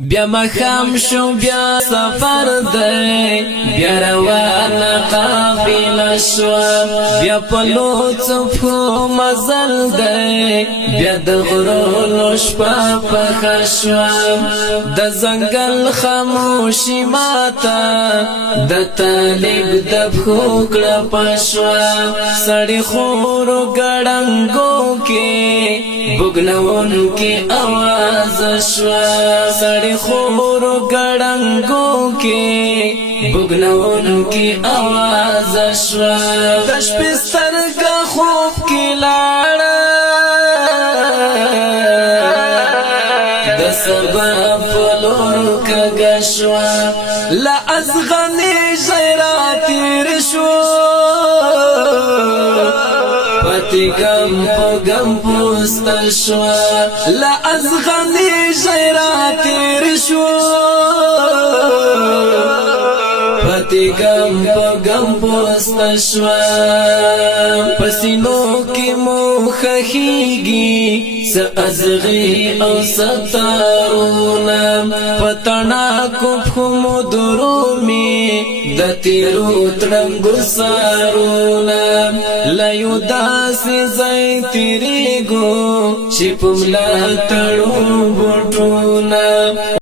بیا مخام شو بیا سفر دی بیا روانه قافله شوه بیا پلو څپو مزل دی بیا د غرونو شپه پخه شوه د ځنګل خاموشي ماته د طالب د پښو کړپه شوه سړي خورو ګړنګو کې بوږنوونکې اواز شوه سړي خورو ګړنګو کې بوږنوونکې اواز شوه د شپې سترګه خوب کې لاړه د سبا په لور کږه شوه له ازغنې ژیره تېر شو پتی غم په غم پوسته شوه له ازغنې ژیره تېر شو پتی غم په غم پوسته شوه پسینو کې مو خخیږي څه ازغي او ستارونه پتڼاکو پښو مو درومي د تیرو تړنګو سارونه له یو داسې ځای تېرېږو چې په ملا تړو بوټونه